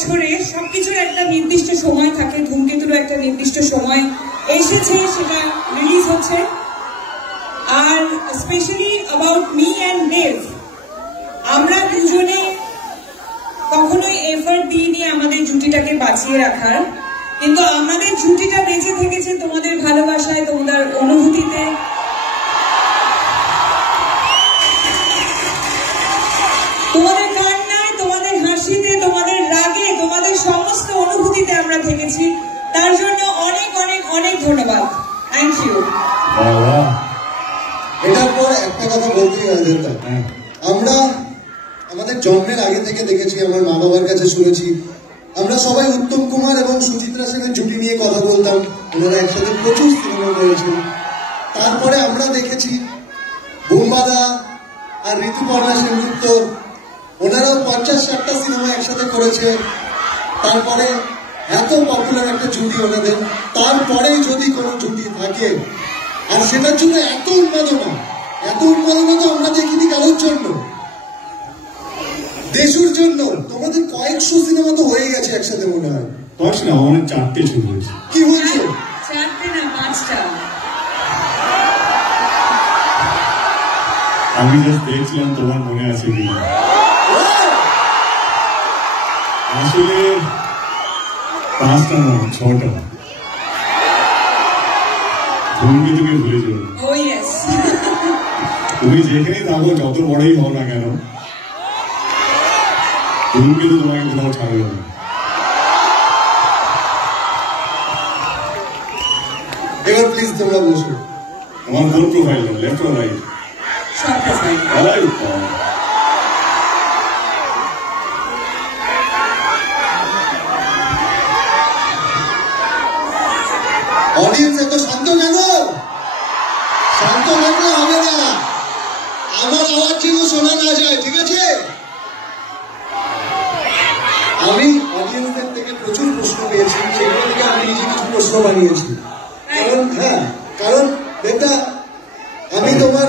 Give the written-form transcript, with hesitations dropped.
বছরে সবকিছুর একটা নির্দিষ্ট সময় থাকে, ধূমকেতুরও একটা নির্দিষ্ট সময় এসেছে, সেটা রিলিজ হচ্ছে। আর স্পেশালি অ্যাবাউট মি অ্যান্ড দেব, আমরা দুজনে কখনোই এফার্ট দিইনি আমাদের জুটিটাকে বাঁচিয়ে রাখার, কিন্তু আমাদের জুটিটা বেঁচে থেকেছে তোমাদের ভালোবাসায়, তোমাদের অনুভূতিতে। তোমাদের কান্নায়, তোমাদের হাসিতে, তোমাদের রাগে, তোমাদের সমস্ত অনুভূতিতে আমরা থেকেছি। তার জন্য অনেক অনেক অনেক ধন্যবাদ। Thank you. এটার পর একটা কথা বলতেই হয়, আমরা আমাদের জন্মের আগে থেকে দেখেছি, আমার মা বাবার কাছে শুনেছি, আমরা সবাই উত্তম কুমার এবং সুচিত্রা সেনের জুটি নিয়ে কথা বলতাম, ওনারা একসাথে প্রচুর সিনেমা করেছেন। তারপরে আমরা দেখেছি বুম্বাদা আর ঋতুপর্ণা সেনগুপ্ত, ওনারাও 50-60টা সিনেমা একসাথে করেছে। তারপরে এত পপুলার একটা জুটি ওনাদের, তারপরে যদি কোনো জুটি থাকে, আর সেটার জন্য এত উন্মাদনা তো আমরা দেখিনি কারোর জন্য, দেশুর জন্য। তোমাদের কয়েকশো সিনেমা তো হয়ে গেছে একসাথে, মনে হয় কয়েকশো না, অনেক 4টে শুরু হয়েছে। কি বলছো? 4টে না 5টা। আমি জাস্ট দেখছিলাম তোমার মনে আছে কি। আসলে 5টা না, 6টা। ধূমকেতুকে ভুলে যাবো। তুমি যেখানেই থাকো, যত বড়ই হও না কেন, ধূমকেতু তোমাকে কোথাও ছাড়বে না। এবার প্লিজ তোমরা বসো। আমার কোন profile, left or right? Right. Audience এত শান্ত কেন? শান্ত থাকলে হবে না, আমার আওয়াজ যেন শোনা না যায়, ঠিক আছে? আমি অডিয়েন্সদের থেকে প্রচুর প্রশ্ন পেয়েছি, সেগুলো থেকে আমি নিজে কিছু প্রশ্ন বানিয়েছি। কারণ দেবদা, আমি তোমার